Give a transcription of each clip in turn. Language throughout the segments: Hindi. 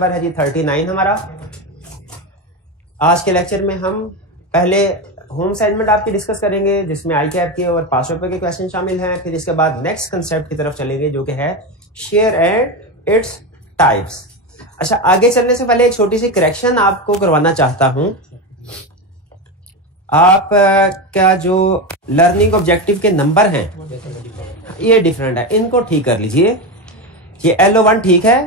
नंबर है जी 39 हमारा। आज के लेक्चर में हम पहले होम असाइनमेंट आपकी डिस्कस करेंगे जिसमें आई कैप के और पास पेपर के क्वेश्चन शामिल हैं। फिर इसके बाद नेक्स्ट कंसेप्ट की तरफ चलेंगे जो कि है शेयर एंड इट्स टाइप्स। अच्छा, आगे चलने से पहले एक छोटी सी करेक्शन आपको करवाना चाहता हूं। आप का जो लर्निंग ऑब्जेक्टिव के नंबर हैं ये डिफरेंट है, इनको ठीक कर लीजिए। ये LO1 ठीक है,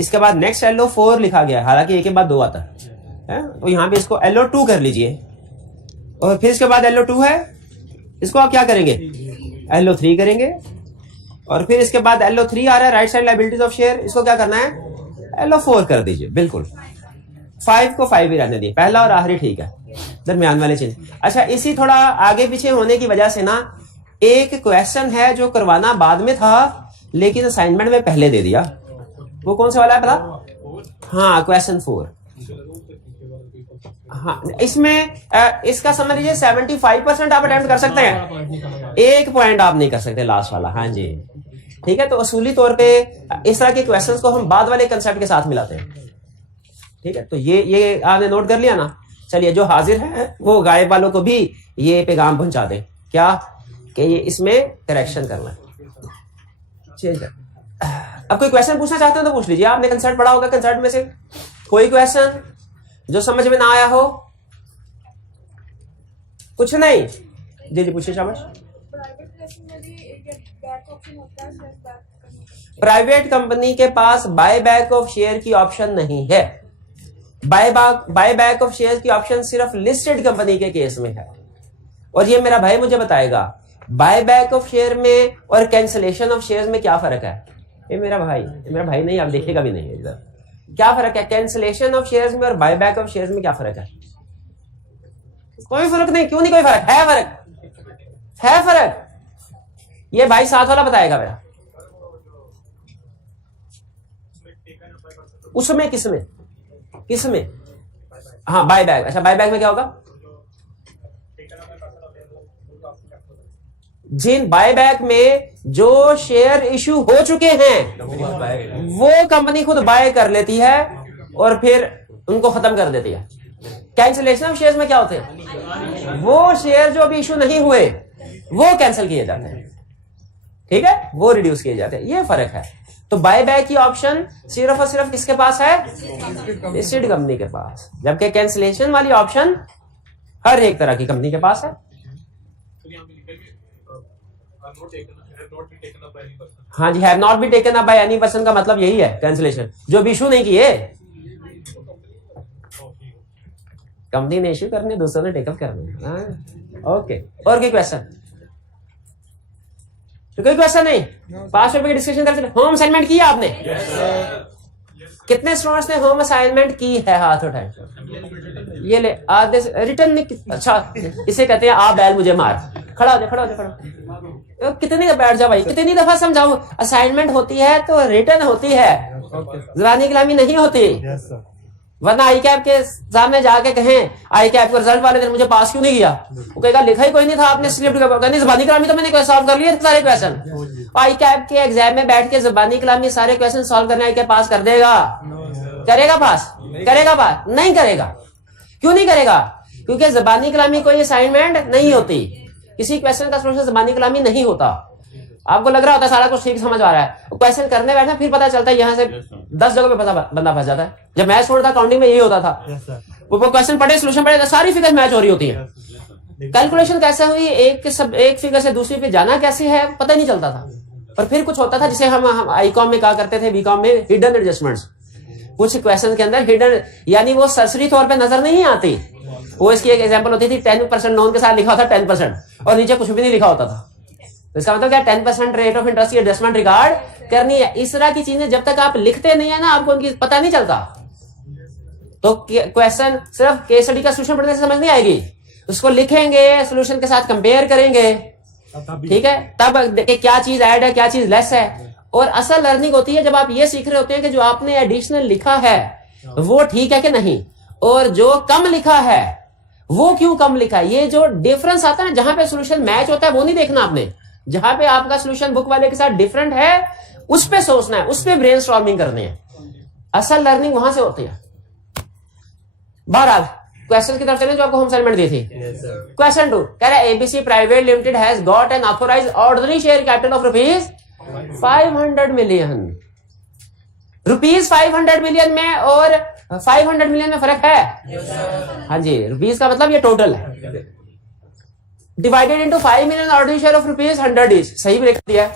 इसके बाद नेक्स्ट LO4 लिखा गया है, हालांकि एक के बाद दो आता है, तो यहाँ पे इसको LO2 कर लीजिए। और फिर इसके बाद LO2 है, इसको आप क्या करेंगे LO3 करेंगे। और फिर इसके बाद LO3 आ रहा है right side liabilities of share, इसको क्या करना है LO4 कर दीजिए। बिल्कुल 5 को 5 ही रहने दिए, पहला और आखिरी ठीक है, दरमियान वाले चेंज। अच्छा, इसी थोड़ा आगे पीछे होने की वजह से ना एक क्वेश्चन है जो करवाना बाद में था लेकिन असाइनमेंट में पहले दे दिया। वो कौन सा वाला है पता? हाँ, क्वेश्चन 4। हाँ, इसमें इसका समझ लीजिए 75% आप अटेम्प्ट कर सकते हैं, एक पॉइंट आप नहीं कर सकते लास्ट वाला। हाँ जी, ठीक है। तो असूली तौर पे इस तरह के क्वेश्चंस को हम बाद वाले कंसेप्ट के साथ मिलाते हैं, ठीक है। तो ये आपने नोट कर लिया ना। चलिए, जो हाजिर है वो गायब वालों को भी ये पैगाम पहुंचा दें क्या कि ये इसमें करेक्शन करना है। अब कोई क्वेश्चन पूछना चाहते हो तो पूछ लीजिए। आपने कंसेप्ट पढ़ा होगा, कंसेप्ट में से कोई क्वेश्चन जो समझ में ना आया हो? कुछ नहीं, जी पूछिए, शाबाश। प्राइवेट कंपनी के पास बाय बैक ऑफ शेयर की ऑप्शन नहीं है। बाय बैक ऑफ शेयर की ऑप्शन सिर्फ लिस्टेड कंपनी के केस में है। और ये मेरा भाई मुझे बताएगा बाय बैक ऑफ शेयर में और कैंसिलेशन ऑफ शेयर्स में क्या फर्क है। ये मेरा भाई नहीं, आप देखिएगा भी नहीं इधर। क्या फर्क है कैंसिलेशन ऑफ शेयर्स में और बाय बैक ऑफ शेयर्स में? क्या फर्क है? कोई फर्क नहीं। क्यों नहीं कोई फर्क है? फर्क ये भाई साथ वाला बताएगा मेरा। उसमें किसमें? हाँ, बाय बैक। अच्छा, बाय बैक में क्या होगा? जिन बायबैक में जो शेयर इशू हो चुके हैं वो कंपनी खुद बाय कर लेती है और फिर उनको खत्म कर देती है। कैंसिलेशन ऑफ शेयर्स में क्या होते हैं? वो शेयर जो अभी इशू नहीं हुए वो कैंसिल किए जाते हैं, ठीक है, वो रिड्यूस किए जाते हैं। ये फर्क है। तो बायबैक की ऑप्शन सिर्फ और सिर्फ किसके पास है? लिस्टेड कंपनी के पास, जबकि कैंसिलेशन वाली ऑप्शन हर एक तरह की कंपनी के पास है। हाँ जी, have not be taken up by any person का मतलब यही है कैंसिलेशन, जो भी इशू नहीं किए कंपनी ने इशू करने, दूसरों ने टेकअप करने। ओके, और कोई क्वेश्चन? तो कोई क्वेश्चन नहीं, पास पेपर की डिस्कशन करते। होम असाइनमेंट किया आपने? कितने स्टूडेंट्स ने होम असाइनमेंट की है? हाथ उठाए। ये ले आधे रिटर्न नहीं। अच्छा, इसे कहते हैं आप बैल मुझे मार। खड़ा हो जा। तो कितनी दफा बैठ जाओ भाई, कितनी दफा समझाऊं? असाइनमेंट होती है तो रिटर्न होती है, ज़बानी कलामी नहीं होती। वरना आई कैप के सामने जाके कहें आई कैप के रिजल्ट वाले दिन मुझे पास क्यों नहीं किया, वो कहेगा लिखा ही कोई नहीं था आपने, स्लिप नहीं, ज़बानी कलामी तो मैंने सॉल्व कर लिए सारे क्वेश्चन। आई कैप के एग्जाम में बैठ के ज़बानी कलामी सारे क्वेश्चन सॉल्व करने आई कैप पास कर देगा? करेगा पास? नहीं करेगा। क्यों नहीं करेगा? क्योंकि ज़बानी कलामी कोई असाइनमेंट नहीं होती, किसी क्वेश्चन का सॉल्यूशन ज़बानी कलामी नहीं होता। आपको लग रहा होता है सारा कुछ ठीक समझ आ रहा है, क्वेश्चन करने बैठना फिर पता चलता है यहाँ से 10 जगह पे बंदा फंस जाता है। जब मैच छोड़ता अकाउंटिंग में यही होता था, वो क्वेश्चन पढ़े सोल्यूशन पढ़े सारी फिगर मैच हो रही होती है। कैलकुलेशन कैसे हुई, एक फिगर से दूसरी पे जाना कैसे है पता नहीं चलता था। और फिर कुछ होता था जिसे हम आईकॉम में कहा करते थे, बीकॉम में हिडन एडजस्टमेंट्स। कुछ क्वेश्चन के अंदर हिडन यानी वो सरसरी तौर पर नजर नहीं आती। वो इसकी एक एग्जांपल होती थी 10% नॉन के साथ लिखा होता 10% और नीचे कुछ भी नहीं लिखा होता था। तो इसका मतलब क्या 10% रेट ऑफ इंटरेस्ट की एडजस्टमेंट रिकॉर्ड करनी है। इस तरह की चीजें जब तक आप लिखते नहीं है ना, आपको उनकी पता नहीं चलता। तो क्वेश्चन सिर्फ केस स्टडी का सोल्यूशन पढ़ने से समझ नहीं आएगी, उसको लिखेंगे, सोल्यूशन के साथ कंपेयर करेंगे, ठीक है, तब क्या चीज ऐड है क्या चीज लेस है। और असल लर्निंग होती है जब आप ये सीख रहे होते हैं कि जो आपने एडिशनल लिखा है वो ठीक है कि नहीं, और जो कम लिखा है वो क्यों कम लिखा है। ये जो डिफरेंस आता है ना, जहां पे सोल्यूशन मैच होता है वो नहीं देखना आपने, जहां पे आपका सोल्यूशन बुक वाले के साथ डिफरेंट है उस पे सोचना है, उस पे ब्रेनस्टॉर्मिंग करनी है। असल लर्निंग वहां से होती है। बहरहाल क्वेश्चन की तरफ चलें जो आपको होम असाइनमेंट दी थी। क्वेश्चन 2 कह रहा है ABC private limited has got an authorised ordinary share capital of rupees 500 million. Rupees 500 million में और 500 मिलियन में फर्क है। हाँ जी, रुपीज का मतलब ये टोटल है। Divided into 5 million ordinary share of rupees 100 each, सही भी लिख दिया।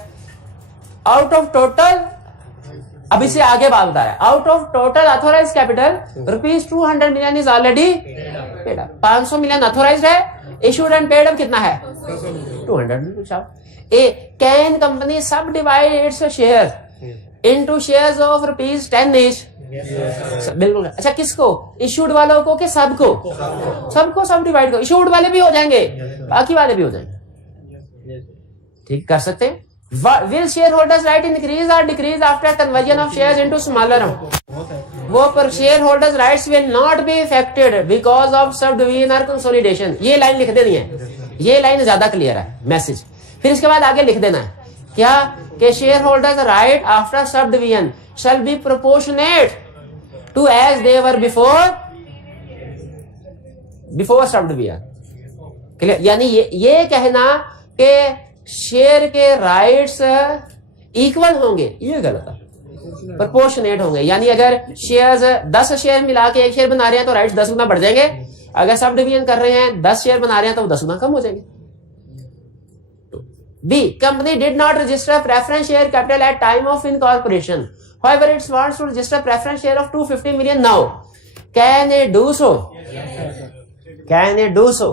आउट ऑफ टोटल, अब इससे आगे बात बता रहा है, out of total authorise capital rupees 200 million is already paid up. 500 million authorise है, इशूड एंड पेड अप कितना है 200। A can company subdivide its share into shares of rupees 10 each. बिल्कुल। अच्छा, किसको? इशूड वालों को कि सबको? सबको, सब डिवाइड करो। इशूड वाले भी हो जाएंगे, बाकी वाले भी हो जाएंगे। ठीक कर सकते हैं। Will shareholders right increase or decrease after conversion of shares into smaller amount? वो पर shareholders rights will not be affected because of subdivision or consolidation। ये लाइन लिख देनी है, ये लाइन ज्यादा क्लियर है मैसेज। फिर इसके बाद आगे लिख देना है क्या कि shareholders right after subdivision shall be proportionate to as they were before subdivision। Clear? यानी ये कहना कि शेयर के राइट्स इक्वल होंगे, ये गलत है। प्रोपोर्शनेट होंगे, यानी अगर शेयर्स 10 शेयर मिला के एक शेयर बना रहे हैं तो राइट्स 10 गुना बढ़ जाएंगे। अगर सब डिवीजन कर रहे हैं 10 शेयर बना रहे हैं तो 10 गुना कम हो जाएंगे। B company did not register preference share capital at time of incorporation, however it wants to register preference share of 250 million now, can it do so? Can it do so?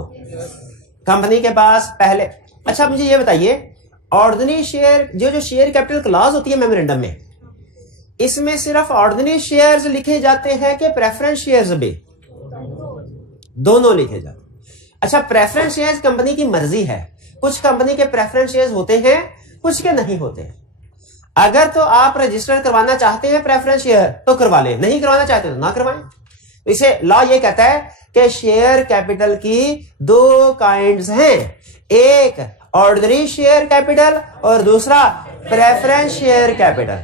Company के पास पहले, अच्छा मुझे ये बताइए, ऑर्डिनरी शेयर जो शेयर कैपिटल क्लॉज होती है मेमोरेंडम में, इसमें सिर्फ ऑर्डिनरी शेयर्स लिखे जाते हैं कि प्रेफरेंस शेयर्स भी? दोनों लिखे जाते हैं। अच्छा, प्रेफरेंस शेयर्स कंपनी की मर्जी है, कुछ कंपनी के प्रेफरेंस शेयर्स होते हैं, कुछ के नहीं होते हैं। अगर तो आप रजिस्टर करवाना चाहते हैं प्रेफरेंस शेयर तो करवा लें, नहीं करवाना चाहते तो ना करवाएं। इसे लॉ ये कहता है कि शेयर कैपिटल की 2 काइंड्स हैं, एक ऑर्डिनरी शेयर कैपिटल और दूसरा प्रेफरेंस शेयर कैपिटल।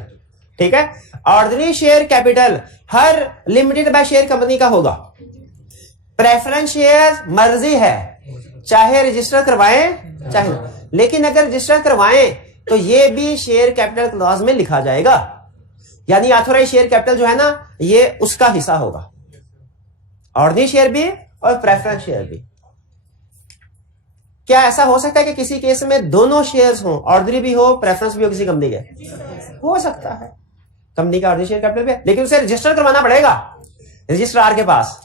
ठीक है, ordinary share capital her limited by share company का होगा। प्रेफरेंस शेयर मर्जी है, चाहे रजिस्टर करवाएं चाहे, लेकिन अगर रजिस्टर करवाएं तो ये भी शेयर कैपिटल क्लॉज में लिखा जाएगा, यानी ऑथोराइज शेयर कैपिटल जो है ना ये उसका हिस्सा होगा, ऑर्डिनरी शेयर भी और प्रेफरेंस शेयर भी। क्या ऐसा हो सकता है कि किसी केस में दोनों शेयर्स हो, ऑर्डिनरी भी हो प्रेफरेंस भी हो किसी कंपनी के? हो सकता है, कंपनी का ऑर्डिनरी शेयर कैपिटल भी, लेकिन उसे रजिस्टर करवाना पड़ेगा रजिस्ट्रार के पास।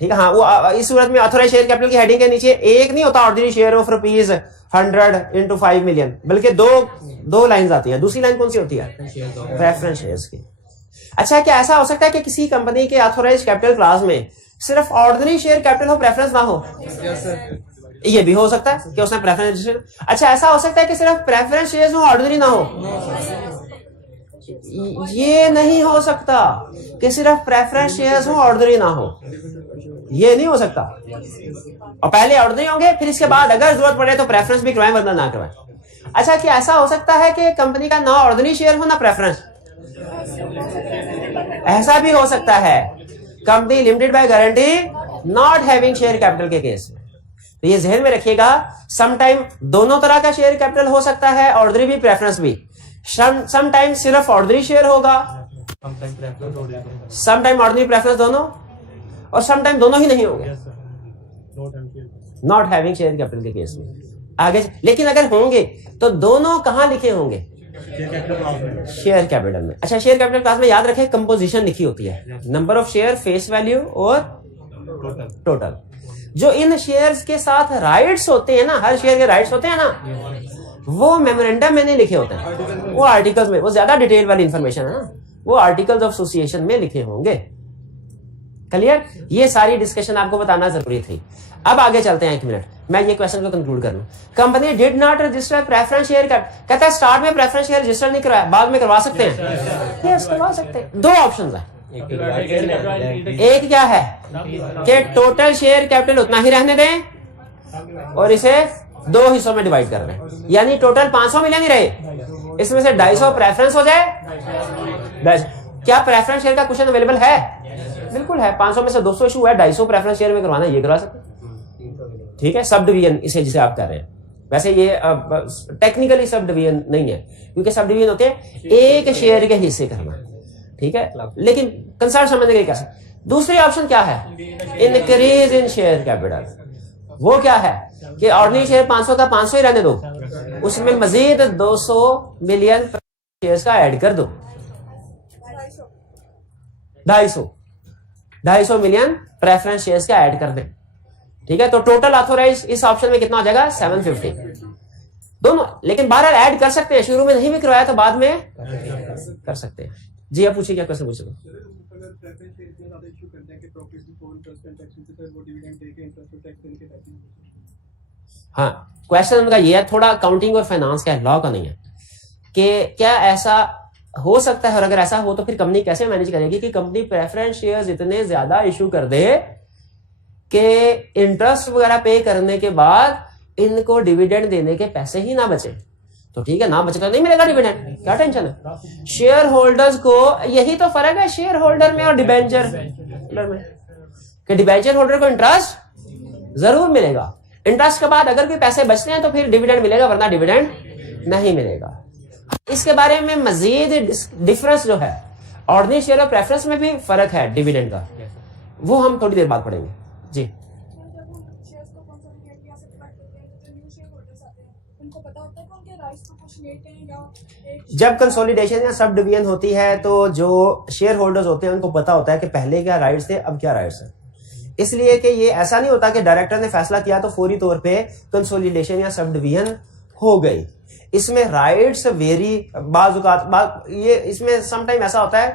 ठीक है, हाँ, वो इस सूरत में ऑथोराइज शेयर कैपिटल की हेडिंग के नीचे एक नहीं होता ordinary share of rupees 100 into 5 million, बल्कि दो लाइन आती है। दूसरी लाइन कौन सी होती है? प्रेफरेंस शेयर्स की। अच्छा, क्या ऐसा हो सकता है कि किसी कंपनी के ऑथोराइज कैपिटल क्लास में सिर्फ ऑर्डिनरी शेयर कैपिटल हो, प्रेफरेंस ना हो? ये भी हो सकता है कि उसने प्रेफरेंस। अच्छा, ऐसा हो सकता है कि सिर्फ प्रेफरेंस शेयर्स हो, ऑर्डिनरी ना हो? ये नहीं हो सकता कि सिर्फ प्रेफरेंस शेयर्स हो, ऑर्डिनरी ना हो, ये नहीं हो सकता। और पहले ऑर्डिनरी होंगे, फिर इसके बाद अगर जरूरत पड़े तो प्रेफरेंस भी करवाएं वरना ना करवाएं। अच्छा, क्या ऐसा हो सकता है कि कंपनी का ना ऑर्डिनरी शेयर हो ना प्रेफरेंस? ऐसा भी हो सकता है, company limited by guarantee not having share capital के केस में। तो ये ध्यान में रखिएगा, समटाइम दोनों तरह का शेयर कैपिटल हो सकता है, ऑर्डिनरी भी प्रेफरेंस भी। समटाइम सिर्फ ऑर्डिनरी शेयर होगा, समटाइम ऑर्डिनरी प्रेफरेंस दोनों, और समटाइम दोनों ही नहीं होंगे नॉट हैविंग शेयर कैपिटल के केस में। आगे लेकिन अगर होंगे तो दोनों कहां लिखे होंगे? शेयर कैपिटल में। अच्छा, शेयर कैपिटल क्लास में याद रखें कंपोजिशन लिखी होती है, number of share, face value और टोटल। जो इन शेयर्स के साथ राइट्स होते हैं ना, हर शेयर के राइट्स होते हैं ना, वो मेमोरेंडम में नहीं लिखे होते हैं, वो आर्टिकल्स में, वो ज्यादा डिटेल वाली इंफॉर्मेशन है ना, वो आर्टिकल्स ऑफ एसोसिएशन में लिखे होंगे। क्लियर? ये सारी डिस्कशन आपको बताना जरूरी थी। अब आगे चलते हैं, 1 मिनट मैं ये क्वेश्चन को कंक्लूड कर लूं। Company did not register preference share कहता है स्टार्ट में प्रेफरेंस शेयर रजिस्टर नहीं करवाया, बाद में करवा सकते हैं? यस, करवा सकते हैं। 2 ऑप्शंस है, एक क्या है कि टोटल शेयर कैपिटल उतना ही रहने दें और इसे 2 हिस्सों में डिवाइड कर दें, यानी टोटल 500 मिलियन ही रहे, इसमें से 250 प्रेफरेंस हो जाए। क्या प्रेफरेंस शेयर का क्वेश्चन अवेलेबल है? बिल्कुल है। 500 में से 200 इशू है, 250 प्रेफरेंस शेयर में करवाना, ये करवा सकते। ठीक है, सब डिवीजन इसे जिसे आप कर रहे हैं। वैसे ये टेक्निकली सब डिवीजन नहीं है, क्योंकि सब डिवीजन होते हैं एक शेयर के हिस्से करना। ठीक है, लेकिन कंसेप्ट समझने के कैसे। दूसरी ऑप्शन क्या है? Increase in share capital. वो क्या है कि ऑर्डिनरी शेयर 500 का 500 ही रहने दो, उसमें मजीद 200 मिलियन शेयर्स का ऐड कर दो, 250 मिलियन प्रेफरेंस शेयर्स का ऐड कर दे। ठीक है, तो टोटल ऑथोराइज इस ऑप्शन में कितना हो जाएगा? 750 दोनों। लेकिन बहरहाल ऐड कर सकते हैं, शुरू में नहीं भी करवाया तो बाद में कर सकते हैं। जी आप पूछिए, क्या क्वेश्चन पूछ सकते हैं? हाँ, क्वेश्चन उनका ये है, थोड़ा अकाउंटिंग और फाइनेंस का है, लॉ का नहीं है, कि क्या ऐसा हो सकता है, और अगर ऐसा हो तो फिर कंपनी कैसे मैनेज करेगी कि कंपनी प्रेफरेंस शेयर्स इतने ज्यादा इशू कर दे कि इंटरेस्ट वगैरह पे करने के बाद इनको डिविडेंड देने के पैसे ही ना बचे। तो ठीक है, ना बचे तो नहीं मिलेगा डिविडेंड, क्या टेंशन है? शेयर होल्डर्स को, यही तो फर्क है शेयर होल्डर में और डिबेंचर होल्डर में, कि डिबेंचर होल्डर को इंटरेस्ट जरूर मिलेगा, इंटरेस्ट के बाद अगर कोई पैसे बचते हैं तो फिर डिविडेंड मिलेगा, वरना डिविडेंड नहीं मिलेगा। इसके बारे में मजीद डिफरेंस जो है ऑर्डिनरी शेयर और प्रेफरेंस में भी फर्क है डिविडेंड का, वो हम थोड़ी देर बाद पढ़ेंगे। जी, जब कंसोलिडेशन या सब डिवीजन होती है तो जो शेयर होल्डर्स होते हैं उनको पता होता है कि पहले क्या राइट्स थे, अब क्या राइट्स है। इसलिए कि ये ऐसा नहीं होता कि डायरेक्टर ने फैसला किया तो फौरी तौर पे कंसोलिडेशन या सब डिवीजन हो गई। इसमें राइट्स वेरी, बाज़ ये इसमें समटाइम ऐसा होता है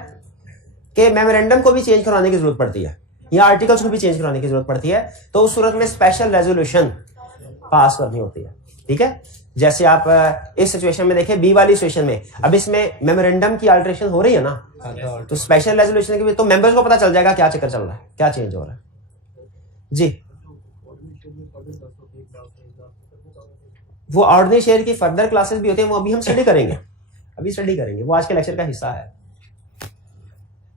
कि मेमोरेंडम को भी चेंज करवाने की जरूरत पड़ती है या आर्टिकल्स को भी चेंज करवाने की जरूरत पड़ती है, तो उस सूरत में स्पेशल रेजोल्यूशन पास करनी होती है। ठीक है, जैसे आप इस सिचुएशन में देखें, बी वाली सिचुएशन में अब इसमें मेमोरेंडम की अल्टरेशन हो रही है ना, तो स्पेशल रेजोल्यूशन के भी तो मेंबर्स को पता चल जाएगा क्या चक्कर चल रहा है, क्या चेंज हो रहा है। जी, वो ऑर्डिनरी शेयर की फर्दर क्लासेस भी होती है, वो अभी हम स्टडी करेंगे, वो आज के लेक्चर का हिस्सा है।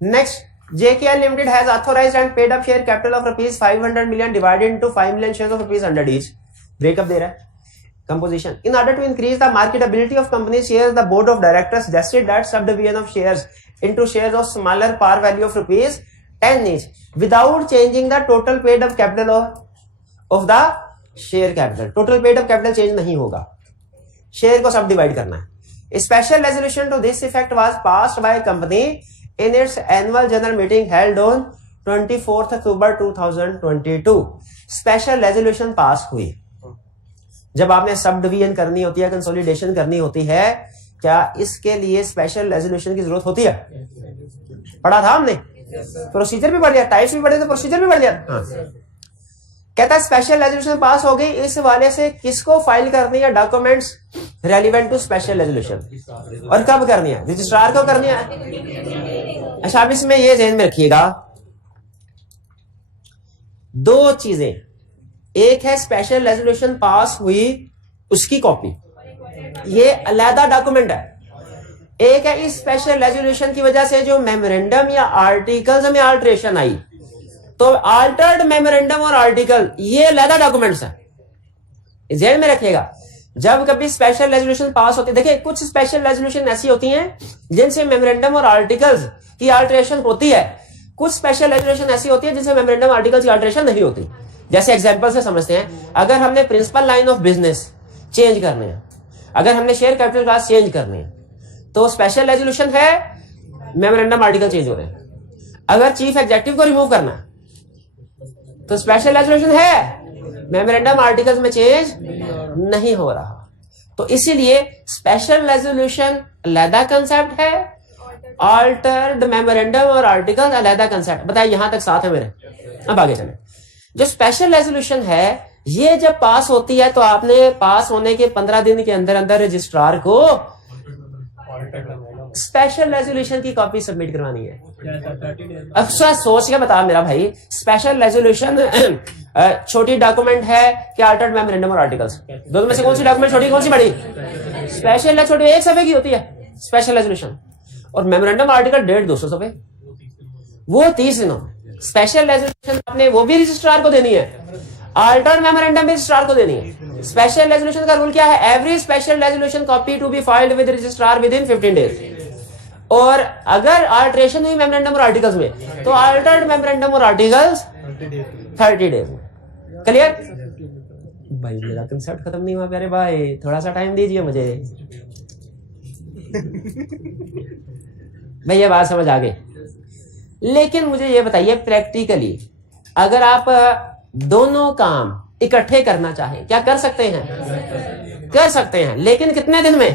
Next, JKL Limited has authorized and paid up share capital of rupees 500 million divided into 5 million shares of rupees 100 each. Breakup दे रहा है। Composition. In order to increase the marketability of company's shares, the board of directors suggested that subdivision of shares into shares of smaller par value of rupees 10 each, without changing the total paid up capital of the share capital. Total paid up capital change नहीं होगा, शेयर को सब डिवाइड करना है। A special resolution to this effect was passed by company in its annual general meeting held on 24th October 2022. Special resolution pass हुई जब आपने सब डिवीजन करनी होती है, कंसोलिडेशन करनी होती है, क्या इसके लिए स्पेशल रेजोल्यूशन की जरूरत होती है? पढ़ा था हमने, प्रोसीजर भी पढ़ लिया, टाइप्स भी पढ़े तो प्रोसीजर भी पढ़ लिया। हाँ। कहता है स्पेशल रेजोल्यूशन पास हो गई, इस वाले से किसको फाइल करनी है documents relevant to special resolution, और कब करनी है? रजिस्ट्रार को करनी है। अच्छा, अब इसमें ये ध्यान में रखिएगा, दो चीजें, एक है स्पेशल रेजोल्यूशन पास हुई उसकी कॉपी, ये अलग डॉक्यूमेंट है, एक है इस स्पेशल रेजोल्यूशन की वजह से जो मेमोरेंडम या आर्टिकल्स में अल्टरेशन आई, तो अल्टर्ड मेमोरेंडम और आर्टिकल ये अलग डॉक्यूमेंट्स है, ध्यान में रखिएगा। जब कभी स्पेशल रेजोल्यूशन पास होती है, देखिए कुछ स्पेशल रेजोल्यूशन ऐसी होती हैं जिनसे मेमोरेंडम और आर्टिकल्स की अल्टरेशन होती है, कुछ स्पेशल रेजोल्यूशन ऐसी होती है जिनसे मेमोरेंडम आर्टिकल्स की अल्टरेशन नहीं होती। जैसे एग्जांपल से समझते हैं, अगर हमने principal line of business change करने हैं, अगर हमने शेयर कैपिटल क्लास चेंज करने हैं, तो स्पेशल रेजोल्यूशन है, मेमोरेंडम आर्टिकल चेंज हो रहे हैं। अगर चीफ एग्जेक्टिव को रिमूव करना है तो स्पेशल रेजोल्यूशन है, मेमोरेंडम आर्टिकल्स में चेंज नहीं हो रहा, तो इसीलिए स्पेशल रेजोल्यूशन अलग कंसेप्ट है, अल्टर्ड मेमोरेंडम और आर्टिकल अलग कंसेप्ट। बताइए यहां तक साथ है मेरे? अब आगे चले। जो स्पेशल रेजोल्यूशन है ये जब पास होती है तो आपने पास होने के 15 दिन के अंदर अंदर रजिस्ट्रार को स्पेशल रेजोल्यूशन की कॉपी सबमिट करवानी है। अक्सर सोच के बता मेरा भाई, स्पेशल रेजोल्यूशन छोटी डॉक्यूमेंट है कि अल्टर्ड मेमोरेंडम और आर्टिकल्स, दोनों में से कौन सी डॉक्यूमेंट छोटी कौन सी बड़ी? स्पेशल है, छोटी एक सफे की होती है स्पेशल रेजोल्यूशन, और मेमोरेंडम आर्टिकल 150-200 पे, वो 30 दिनों। स्पेशल रेजोल्यूशन आपने वो भी रजिस्ट्रार को देनी है, अल्टर्ड मेमोरेंडम भी रजिस्ट्रार को देनी है। स्पेशल रेजोल्यूशन का रूल क्या है? Every special resolution copy to be filed with registrar within 15 days. और अगर अल्टरेशन हुई मेमोरेंडम और आर्टिकल्स में तो अल्टर्ड मेमोरेंडम और आर्टिकल्स 30 डेज में। क्लियर भाई? मेरा कंसेप्ट खत्म नहीं हुआ प्यारे भाई, थोड़ा सा टाइम दीजिए मुझे। भाई ये बात समझ आ गई। लेकिन मुझे ये बताइए प्रैक्टिकली अगर आप दोनों काम इकट्ठे करना चाहें, क्या कर सकते हैं? कर सकते हैं, लेकिन कितने दिन में?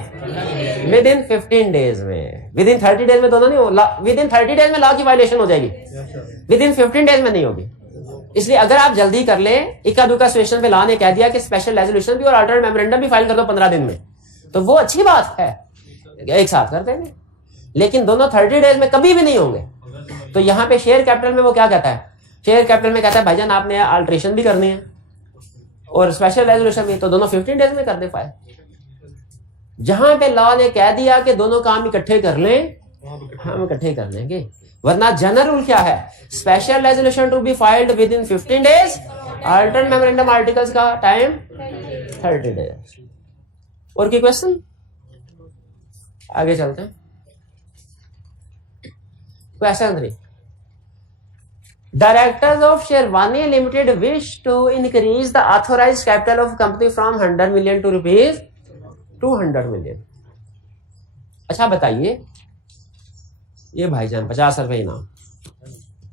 विद इन 15 डेज में। विद इन 30 डेज में दोनों नहीं हो, विद इन 30 डेज में लॉ की वायलेशन हो जाएगी, विद इन 15 डेज में नहीं होगी। इसलिए अगर आप जल्दी कर लें, इक्का दुक्का सिचुएशन पे लॉ ने कह दिया कि स्पेशल रेजोल्यूशन भी और अल्टर्ड मेमोरेंडम भी फाइल कर दो 15 दिन में, तो वो अच्छी बात है, एक साथ कर देंगे। लेकिन दोनों 30 डेज में कभी भी नहीं होंगे। तो यहाँ पे शेयर कैपिटल में वो क्या कहता है? शेयर कैपिटल में कहता है भाईजान आपने अल्टरेशन भी करनी है और स्पेशल रेजोल्यूशन भी, तो दोनों 15 डेज में कर दे फाइल। जहां पे लॉ ने कह दिया कि दोनों काम इकट्ठे कर लें, हम इकट्ठे कर लेंगे। वरना जनरल रूल क्या है? Special resolution to be filed within 15 days, altered memorandum articles का टाइम 30 डेज। और की क्वेश्चन? आगे चलते हैं। Question 3, directors of Sherwani limited wish to increase the authorised capital of company from 100 million to rupees 200 million. अच्छा बताइए, ये भाईजान 50 रुपए इनाम।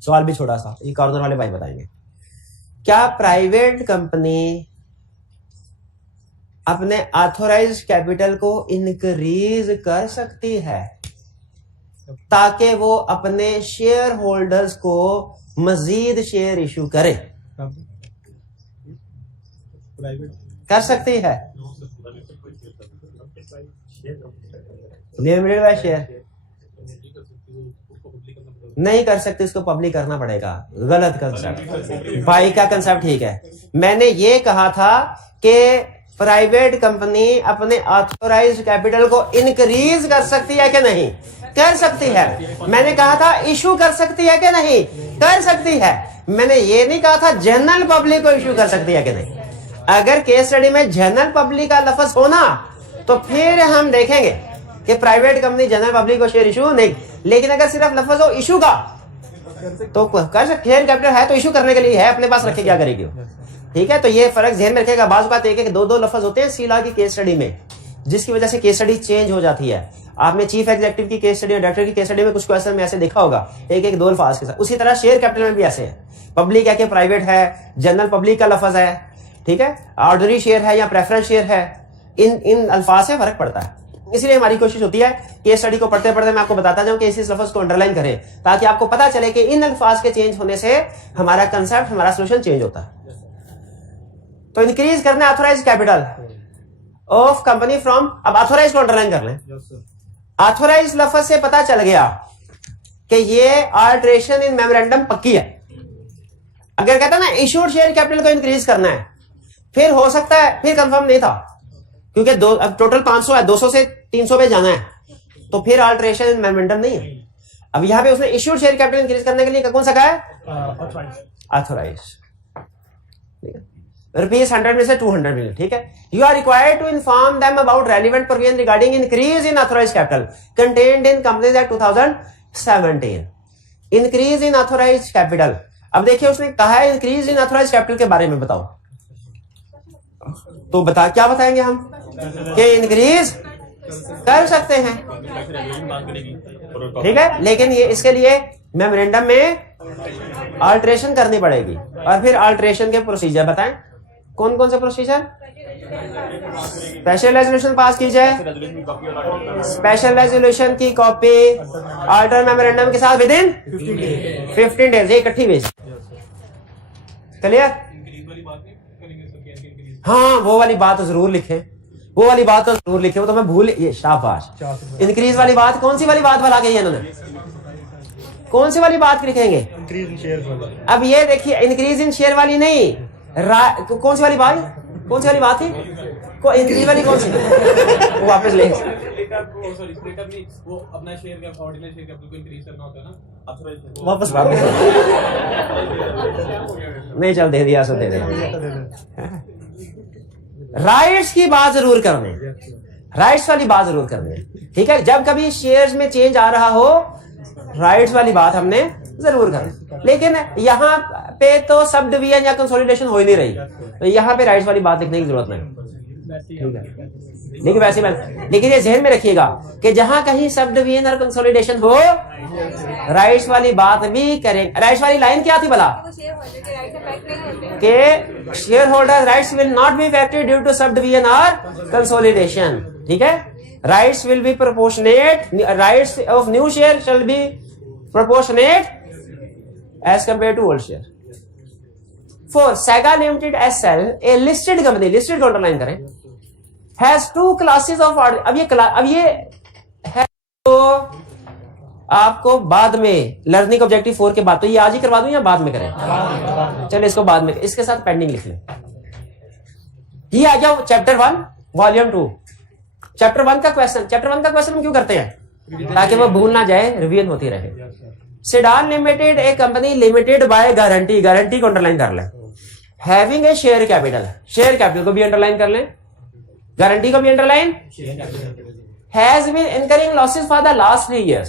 सवाल भी छोटा सा, ये कॉर्नर वाले भाई बताएंगे। क्या प्राइवेट कंपनी अपने ऑथोराइज्ड कैपिटल को इंक्रीज कर सकती है ताकि वो अपने शेयर होल्डर्स को मजीद शेयर इशू करे? कर सकती है। लिमिटेड बाय शेयर नहीं कर सकते, इसको पब्लिक करना पड़ेगा। गलत कंसेप्ट। भाई का कंसेप्ट ठीक है। मैंने ये कहा था कि प्राइवेट कंपनी अपने ऑथोराइज्ड कैपिटल को इंक्रीज कर सकती है कि नहीं? कर सकती है। मैंने कहा था इशू कर सकती है कि नहीं? कर सकती है। मैंने ये नहीं कहा था जनरल पब्लिक को इशू कर सकती है कि नहीं। अगर केस स्टडी में जनरल पब्लिक का लफ्ज होना तो फिर हम देखेंगे कि प्राइवेट कंपनी जनरल पब्लिक को शेयर इशू नहीं। लेकिन अगर सिर्फ लफ्ज हो इशू का तो कर सकते। शेयर कैपिटल है तो इशू करने के लिए है, अपने पास रखे क्या करेगी? ठीक है, तो ये फर्क ध्यान में रखेगा। बात बात एक दो लफ्ज होते हैं सीला की केस स्टडी में, जिसकी वजह से केस स्टडी चेंज हो जाती है। आपने चीफ एग्जीक्यूटिव की केस स्टडी और डायरेक्टर की केस स्टडी में कुछ क्वेश्चन में ऐसे देखा होगा, एक दो अल्फाज के साथ। उसी तरह शेयर कैपिटल में भी ऐसे है, पब्लिक है कि प्राइवेट है, जनरल पब्लिक का लफ्ज है, ठीक है, ऑर्डिनरी शेयर है या प्रेफरेंस शेयर है, इन अल्फाज से फर्क पड़ता है। इसलिए हमारी कोशिश होती है केस स्टडी को पढ़ते पढ़ते मैं आपको बताता जाऊं कि इस लफ्ज को अंडरलाइन करें, ताकि आपको पता चले कि इन अल्फाज के चेंज होने से हमारा कंसेप्ट, हमारा सोल्यूशन चेंज होता है। तो इंक्रीज करना है authorised capital of company from, अब ऑथोराइज्ड को अंडरलाइन कर लें। ऑथोराइज्ड लफ्ज से पता चल गया कि ये अल्टरेशन इन मेमोरेंडम पक्की है। अगर कहता ना इशूड शेयर कैपिटल को इंक्रीज करना है, फिर हो सकता है, फिर कंफर्म नहीं था क्योंकि अब टोटल 500 है, 200 से 300 पे जाना है, तो फिर अल्टरेशन इन मेमोरेंडम नहीं है। अब यहां पे उसने इशूड शेयर कैपिटल इंक्रीज करने के लिए कौन सा कहा है? ऑथोराइज्ड। रुपीज 100 में से 200 मिलियन, ठीक है। You are required to inform them about relevant provision regarding increase in authorised capital contained in companies act 2017। Increase in authorised capital. अब देखिए उसने कहा है इंक्रीज इन ऑथोराइज्ड कैपिटल के बारे में बताओ, तो बता क्या बताएंगे हम कि इंक्रीज कर सकते हैं, ठीक है। लेकिन ये इसके लिए मेमोरेंडम में अल्टरेशन करनी पड़ेगी, और फिर अल्टरेशन के प्रोसीजर बताएं। कौन कौन से प्रोसीजर? स्पेशल रेजोल्यूशन पास की जाए, स्पेशल रेजोल्यूशन की कॉपी अल्टर मेमोरेंडम के साथ विद इन 15 डेज, ये इकट्ठी भेज। क्लियर? हाँ, वो वाली बात तो जरूर लिखें, वो वाली बात तो जरूर लिखे, वो तो मैं भूल, ये शाबाश। इंक्रीज वाली बात, कौन सी वाली बात वाला गई है इन्होंने? कौन सी वाली बात लिखेंगे? अब ये देखिए इंक्रीज इन शेयर वाली नहीं, कौन सी वाली बात? कौन सी वाली बात थी? को इंक्रीज वाली कौन सी वो वापस ले वो अपना शेयर का ऑर्डिनरी शेयर कैपिटल को इंक्रीज करना होता है ना, वापस नहीं चल दे दिया, सब दे दिया। राइट्स की बात जरूर करने, राइट्स वाली बात जरूर करने, ठीक है। जब कभी शेयर्स में चेंज आ रहा हो राइट्स वाली बात हमने जरूर करनी, लेकिन यहाँ पे तो सब डिवीजन या कंसोलिडेशन हो ही नहीं रही, तो यहाँ पे राइट्स वाली बात लिखने की जरूरत नहीं, ठीक है। लेकिन वैसे लेकिन ये जहन में रखिएगा कि जहां कहीं सब डिवीजन और कंसोलिडेशन हो राइट्स वाली बात भी करें। राइट्स वाली लाइन क्या थी भला कि shareholder rights will not be affected due to subdivision और कंसोलिडेशन, ठीक है। Rights will be proportionate, rights of new share shall be proportionate as compare to old share. For Sega limited SL, a listed company, listed को अंडरलाइन करें, has two classes of order। अब ये है तो आपको बाद में लर्निंग ऑब्जेक्टिव 4 के बाद, तो ये आज ही करवा दूं या बाद में करें? चलिए इसको बाद में, इसके साथ पेंडिंग लिख लें। ये आ जाओ चैप्टर 1 वॉल्यूम 2, चैप्टर 1 का क्वेश्चन। चैप्टर 1 का क्वेश्चन हम क्यों करते हैं? ताकि वो भूल ना जाए, रिवीजन होती रहे। Sedan limited a company limited by guarantee, guarantee को अंडरलाइन कर लें। Having a share capital, share capital को भी अंडरलाइन कर लें, गारंटी को भी underline. Has been incurring losses for the last 3 years।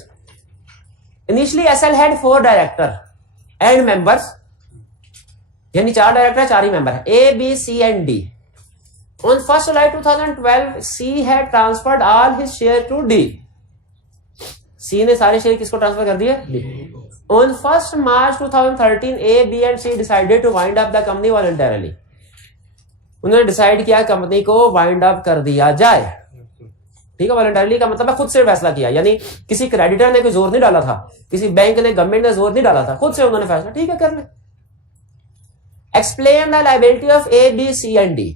Initially SL had 4 director and members, यानी 4 डायरेक्टर 4 ही मेंबर है, A, B, C and D। On 1st July 2012 C had transferred all his share to D। C ने सारे शेयर किसको ट्रांसफर कर दिए? D। On 1st March 2013 A, B and C decided to wind up the company voluntarily। उन्होंने डिसाइड किया कंपनी को वाइंड अप कर दिया जाए, ठीक है। वॉलंटरली का मतलब है खुद से फैसला किया, यानी किसी क्रेडिटर ने कोई जोर नहीं डाला था, किसी बैंक ने, गवर्नमेंट ने जोर नहीं डाला था, खुद से उन्होंने फैसला, ठीक है कर ले। Explain the liability of A, B, C and D।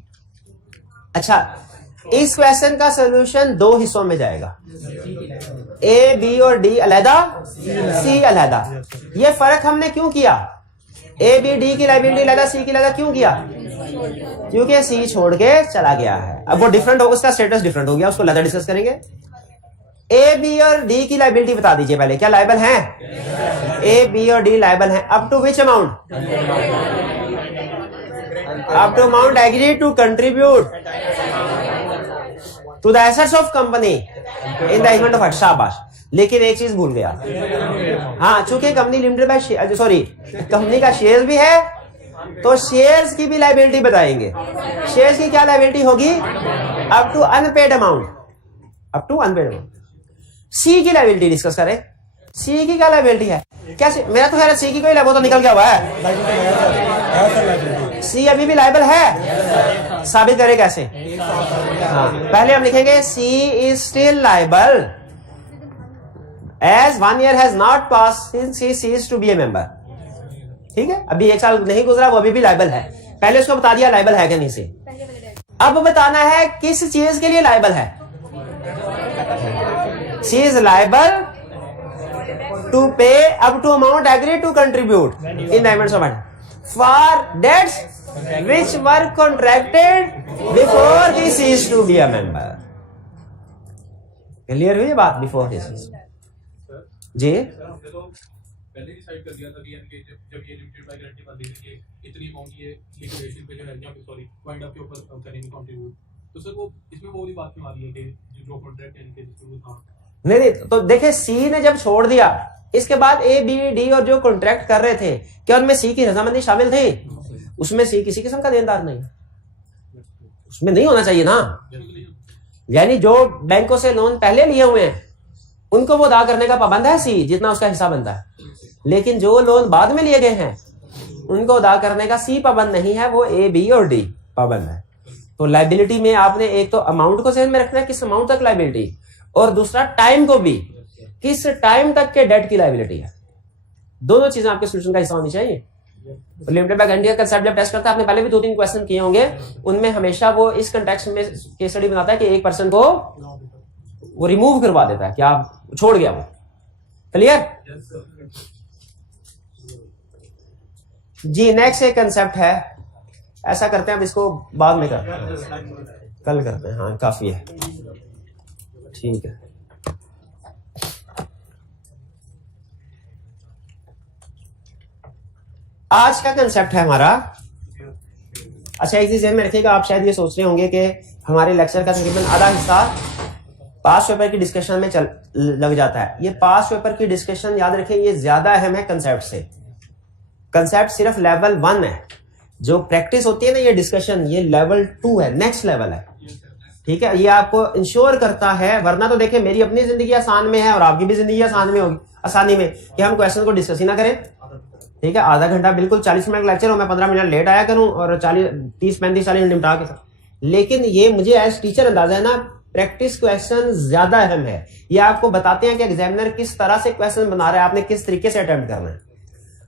अच्छा, इस क्वेश्चन का सोल्यूशन 2 हिस्सों में जाएगा, A, B और D अलहदा, C अलहदा। ये फर्क हमने क्यों किया? A, B, D की लायबिलिटी अलहदा, C की अलहदा क्यों किया? क्योंकि C छोड़ के चला गया है। अब वो डिफरेंट हो, उसका स्टेटस डिफरेंट हो गया, उसको अलग डिस्कस करेंगे। A, B और D की लायबिलिटी बता दीजिए पहले, क्या लायबल हैं? A, B और D लायबल हैं up to which amount? Up to amount agreed to contribute to the assets of company in the event of, शाबाश। लेकिन एक चीज भूल गया, हाँ, चूंकि company limited by, sorry, company का शेयर भी है तो शेयर्स की भी लायबिलिटी बताएंगे। शेयर्स की क्या लायबिलिटी होगी? Up to unpaid amount, up to unpaid amount. C की लायबिलिटी डिस्कस करें। सी की क्या लायबिलिटी है? क्या मेरा तो खैर सी की कोई वो तो निकल गया हुआ है, सी अभी भी लायबल है, साबित करें कैसे? हाँ, पहले हम लिखेंगे C is still liable as 1 year has not pass since he ceased to be a member, ठीक है। अभी 1 साल नहीं गुजरा, वो अभी भी लायबल है। पहले उसको बता दिया लायबल है कि नहीं से। अब बताना है किस चीज के लिए लायबल है। C is liable to pay up to amount agree to contribute in the events of for debts which were contracted before he ceased to be a member. Clear हुई बात? बिफोर ही सीज्ड जी पहले डिसाइड कर दिया था कि यानी कि जब ये लिमिटेड बाय गारंटी बंदी थी कि इतनी अमाउंट ये लिक्विडेशन पे जो है, सॉरी वाइंड अप के ऊपर करेंगे कंट्रीब्यूट, तो सर वो इसमें वो वाली बात क्यों आ रही है कि जो कॉन्ट्रैक्ट यानी कि जिसमें था नहीं, तो देखे सी ने जब छोड़ दिया, इसके बाद A, B, D और जो कॉन्ट्रैक्ट कर रहे थे, क्या उनमें सी की रजामंदी शामिल थी? उसमें सी किसी किस्म का देनदार नहीं, उसमें नहीं होना चाहिए ना। यानी जो बैंकों से लोन पहले लिए हुए हैं उनको वो अदा करने का पाबंद है सी, जितना उसका हिस्सा बनता है। लेकिन जो लोन बाद में लिए गए हैं उनको अदा करने का सी पाबंद नहीं है, वो A, B और D पाबंद है। तो लायबिलिटी में आपने एक तो अमाउंट को ध्यान में रखना है, किस अमाउंट तक लायबिलिटी, और दूसरा टाइम को भी, किस टाइम तक के डेट की लायबिलिटी है। दोनों चीजें आपके सोल्यूशन का हिस्सा होनी चाहिए। लिमिटेड बाय गारंटी का कंसेप्ट जब टेस्ट करता है, आपने पहले भी 2-3 क्वेश्चन किए होंगे, उनमें हमेशा वो इस कंटेक्स्ट में केस स्टडी बनाता है कि एक पर्सन को वो रिमूव करवा देता है, क्या छोड़ गया वो। क्लियर जी। नेक्स्ट एक कंसेप्ट है, ऐसा करते हैं, अब इसको बाद में करते हैं। कल करते हैं, हाँ काफी है, ठीक है। आज का कंसेप्ट है हमारा, अच्छा एक चीज ध्यान में रखिएगा, आप शायद ये सोच रहे होंगे कि हमारे लेक्चर का तकरीबन आधा हिस्सा पास पेपर की डिस्कशन में लग जाता है। ये पास पेपर की डिस्कशन याद रखें, ये ज्यादा अहम है कंसेप्ट से। कंसेप्ट सिर्फ लेवल 1 है, जो प्रैक्टिस होती है ना, ये डिस्कशन ये लेवल 2 है, नेक्स्ट लेवल है, ठीक है। ये आपको इंश्योर करता है, वरना तो देखें मेरी अपनी जिंदगी आसान में है और आपकी भी जिंदगी आसान में होगी, आसानी में, कि हम क्वेश्चन को डिस्कस ही ना करें, ठीक है। आधा घंटा बिल्कुल 40 मिनट का लेक्चर हो, मैं 15 मिनट लेट आया करूं और 30 35 40 मिनट निपटा के साथ। लेकिन ये मुझे एज टीचर अंदाजा है ना, प्रैक्टिस क्वेश्चन ज्यादा अहम है। ये आपको बताते हैं कि एग्जामिनर किस तरह से क्वेश्चन बना रहा है, आपने किस तरीके से अटेम्प्ट करना है,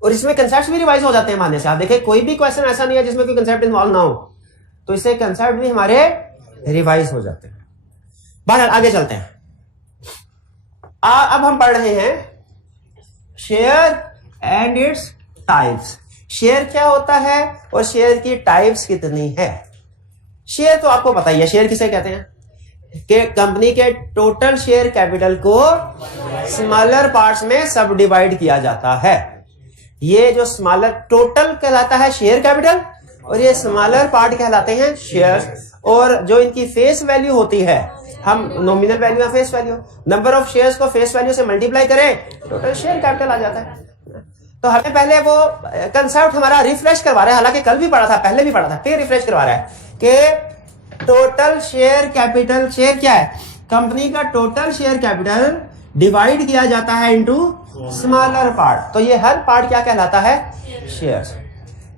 और इसमें कंसेप्ट भी रिवाइज हो जाते हैं मानने से। आप देखें कोई भी क्वेश्चन ऐसा नहीं है जिसमें कोई कंसेप्ट इन्वॉल्व ना हो, तो इससे कंसेप्ट भी हमारे रिवाइज हो जाते हैं। बाहर आगे चलते हैं। अब हम पढ़ रहे हैं share and its types. Share क्या होता है और शेयर की टाइप्स कितनी है। शेयर तो आपको पता ही है, शेयर किसे कहते हैं कि कंपनी के टोटल शेयर कैपिटल को स्मॉलर पार्ट्स में सब डिवाइड किया जाता है। ये जो स्मॉलर टोटल कहलाता है शेयर कैपिटल, और ये स्मॉलर पार्ट कहलाते हैं शेयर्स। और जो इनकी फेस वैल्यू होती है, हम नॉमिनल वैल्यू या face value, number of shares को फेस वैल्यू से मल्टीप्लाई करें, टोटल शेयर कैपिटल आ जाता है। तो हमें पहले वो कंसेप्ट हमारा रिफ्रेश करवा रहा है, हालांकि कल भी पढ़ा था, पहले भी पढ़ा था, फिर रिफ्रेश करवा रहा है कि टोटल शेयर कैपिटल, शेयर क्या है, कंपनी का टोटल शेयर कैपिटल डिवाइड किया जाता है इनटू स्मॉलर पार्ट। तो ये हर पार्ट क्या कहलाता है, शेयर्स।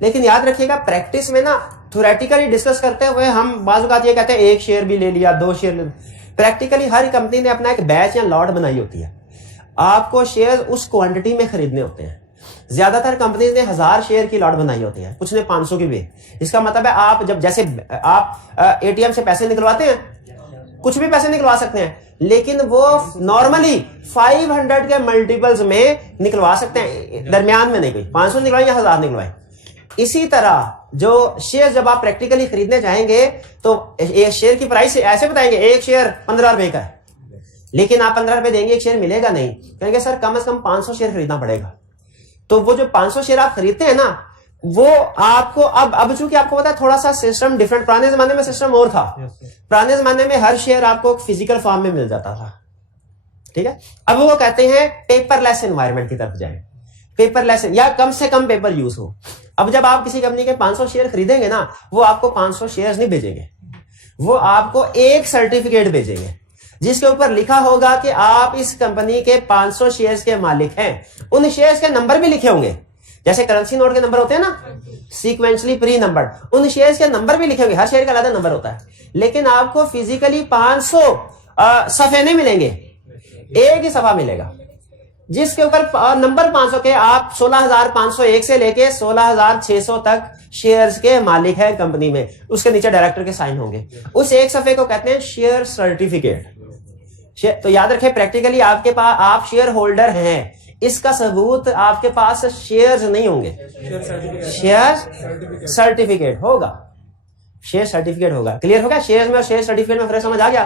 लेकिन याद रखिएगा प्रैक्टिस में ना थ्योरेटिकली डिस्कस करते हुए हम बाज़ औक़ात ये कहते हैं एक शेयर भी ले लिया, 2 शेयर ले लिया। प्रैक्टिकली हर कंपनी ने अपना एक बैच या लॉट बनाई होती है, आपको शेयर उस क्वांटिटी में खरीदने होते हैं। ज्यादातर कंपनीज ने 1000 शेयर की लॉट बनाई होती है, कुछ ने 500 की भी। इसका मतलब है आप जब जैसे आप एटीएम से पैसे निकलवाते हैं, कुछ भी पैसे निकलवा सकते हैं, लेकिन वो नॉर्मली 500 के मल्टीपल्स में निकलवा सकते हैं, दरमियान में नहीं कोई 500 निकलवाए या 1000 निकलवाए। इसी तरह जो शेयर जब आप प्रैक्टिकली खरीदने जाएंगे तो एक शेयर की प्राइस ऐसे बताएंगे, एक शेयर 15 रुपए का है, लेकिन आप 15 रुपए देंगे एक शेयर मिलेगा नहीं, कहेंगे सर कम से कम 500 शेयर खरीदना पड़ेगा। तो वो जो 500 शेयर आप खरीदते हैं ना, वो आपको अब चूंकि आपको पता है थोड़ा सा सिस्टम डिफरेंट, पुराने जमाने में सिस्टम और था। पुराने जमाने में हर शेयर आपको फिजिकल फॉर्म में मिल जाता था, ठीक है। अब वो कहते हैं पेपरलेस एनवायरनमेंट की तरफ जाएं, पेपरलेस या कम से कम पेपर यूज हो। अब जब आप किसी कंपनी के 500 शेयर खरीदेंगे ना, वो आपको 500 शेयर नहीं भेजेंगे, वो आपको एक सर्टिफिकेट भेजेंगे जिसके ऊपर लिखा होगा कि आप इस कंपनी के 500 शेयर्स के मालिक हैं। उन शेयर्स के नंबर भी लिखे होंगे, जैसे करेंसी नोट के नंबर होते हैं ना, सीक्वेंशली प्री नंबर्ड, उन शेयर्स के नंबर भी लिखे होंगे। हर शेयर का अलग नंबर होता है, लेकिन आपको फिजिकली 500 सफे नहीं मिलेंगे, एक ही सफा मिलेगा जिसके ऊपर नंबर 500 के आप 16,501 से लेके 16,600 तक शेयर्स के मालिक हैं कंपनी में। उसके नीचे डायरेक्टर के साइन होंगे। उस एक सफे को कहते हैं शेयर सर्टिफिकेट। तो याद रखें प्रैक्टिकली आपके पास आप शेयर होल्डर हैं, इसका सबूत आपके पास शेयर्स नहीं होंगे, शेयर सर्टिफिकेट होगा, शेयर सर्टिफिकेट होगा। क्लियर हो गया? शेयर में और शेयर सर्टिफिकेट में फर्क समझ आ गया?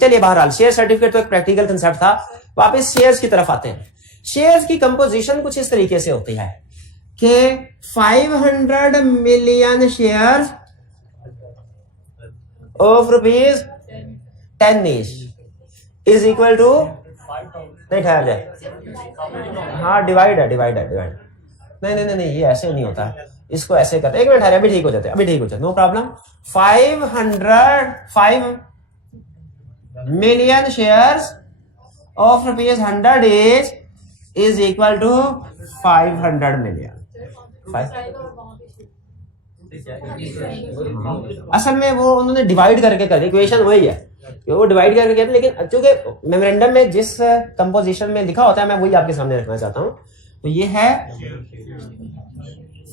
चलिए बहरहाल शेयर सर्टिफिकेट तो एक प्रैक्टिकल कंसेप्ट था, वापस शेयर्स की तरफ आते हैं। शेयर्स की कंपोजिशन कुछ इस तरीके से होती है कि 500 million shares of ₹10 is equal to, नहीं ठहर जाए, हाँ डिवाइड है नहीं ये ऐसे नहीं होता है, इसको ऐसे करते, एक मिनट ठहरे, अभी ठीक हो जाते, no problem. 5 million shares of ₹100 is equal to 500 million. असल में वो उन्होंने डिवाइड करके कर दी, इक्वेशन वही है, वो डिवाइड करके कहते हैं, लेकिन चूंकि मेमोरेंडम में जिस कंपोजिशन में लिखा होता है मैं वही आपके सामने रखना चाहता हूं। तो ये है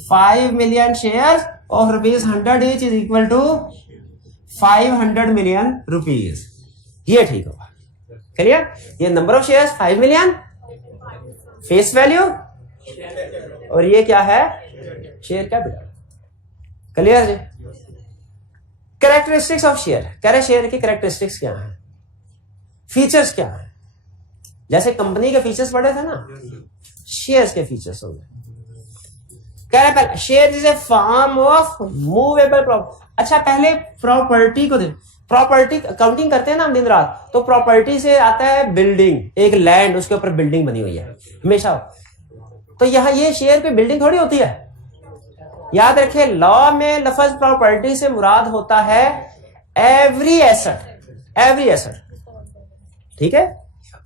5 million shares of ₹100 each is equal to 500 million rupees. ये ठीक होगा, क्लियर? ये number of shares 5 million, face value, और ये क्या है, शेयर कैपिटल। क्लियर जी? कैरेक्टरिस्टिक्स ऑफ शेयर, कह रहे शेयर की कैरेक्टरिस्टिक्स क्या है, फीचर्स क्या है। जैसे कंपनी के फीचर्स पढ़े थे ना, शेयर्स के फीचर्स हो गए। कह रहे पहले share is A form of movable property. अच्छा पहले प्रॉपर्टी को दे, प्रॉपर्टी काउंटिंग करते हैं ना हम दिन रात, तो प्रॉपर्टी से आता है बिल्डिंग, एक लैंड, उसके ऊपर बिल्डिंग बनी हुई है हमेशा। तो यहां ये शेयर पे बिल्डिंग थोड़ी होती है। याद रखिए लॉ में लफ्ज प्रॉपर्टी से मुराद होता है एवरी एसेट, एवरी एसेट, ठीक है।